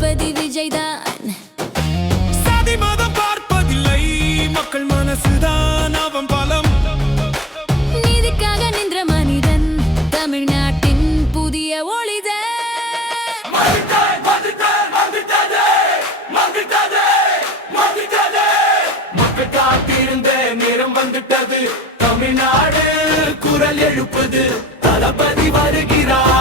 தளபதி விஜய்தான். சாதி மதம் பார்ப்பதில்லை, மக்கள் மனசுதான் அவன் பலம். நீதிக்காக நின்ற மனிதன், தமிழ்நாட்டின் புதிய ஒளிதே. மக்கள் காத்திருந்த நேரம் வந்துட்டது, தமிழ்நாடு குரல் எழுப்புது, தளபதி வருகிறார்.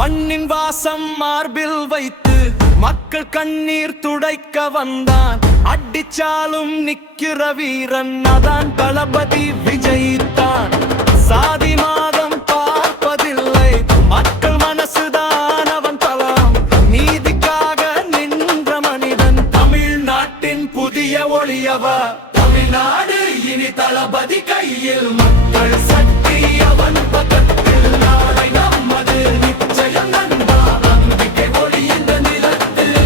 மண்ணின் வாசம் மார்பில் வைத்து மக்கள் கண்ணீர் துடைக்க வந்தான். அடிச்சாலும் நிக்கிற வீரன் அதான் தளபதி விஜய்தான். சாதி மாதம் பார்ப்பதில்லை, மக்கள் மனசுதான் அவன் பலம். நீதிக்காக நின்ற மனிதன், தமிழ்நாட்டின் புதிய ஒளியவர். தமிழ்நாடு இனி தளபதி கையில், மக்கள் சக்தி அவன் பக்கத்தில். நாளை நம்மது நிச்சயம் நண்பா, நம்பிக்கை ஒளி இந்த நிலத்தில்.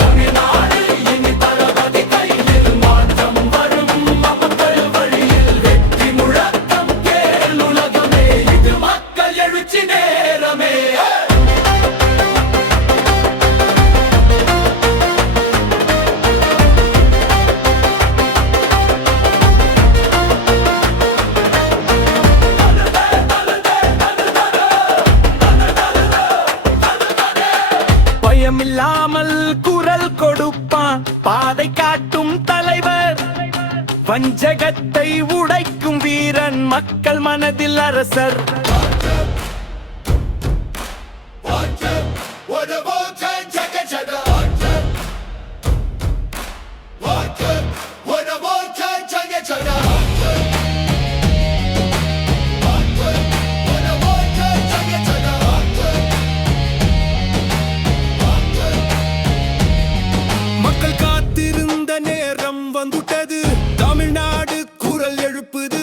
தமிழ்நாடு இனி தளபதி கையில், மாற்றம் வரும் மக்கள் வழியில். வெற்றி முழக்கம் கேள் உலகமே, இது மக்கள் எழுச்சி நேரமே. பயமில்லாமல் குரல் கொடுப்பான், பாதை காட்டும் தலைவர். வஞ்சகத்தை உடைக்கும் வீரன், மக்கள் மனதில் அரசர். மக்கள் காத்திருந்த நேரம் வந்துட்டது, தமிழ்நாடு குரல் எழுப்புது,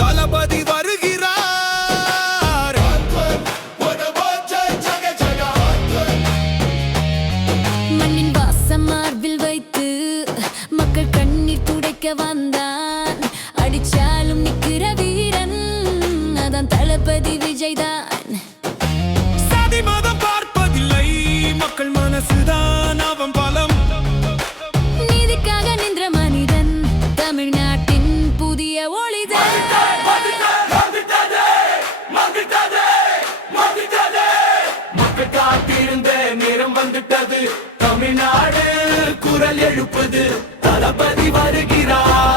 தளபதி வருகிறார். மண்ணின் வாசம் மார்பில் வைத்து மக்கள் கண்ணீர் துடைக்க வந்தான். அடிச்சாலும் நிக்கிற வீரன் அதான் தளபதி விஜய்தான். சாதி மதம் பார்ப்பதில்லை, மக்கள் மனசுதான் அவன் பலம். நீதிக்காக நின்ற மனிதன், தமிழ்நாட்டின் புதிய ஒளிதே. மக்கள் காத்திருந்த நேரம் வந்துட்டது, தமிழ்நாடு குரல் எழுப்புது, தளபதி வருகிறார்.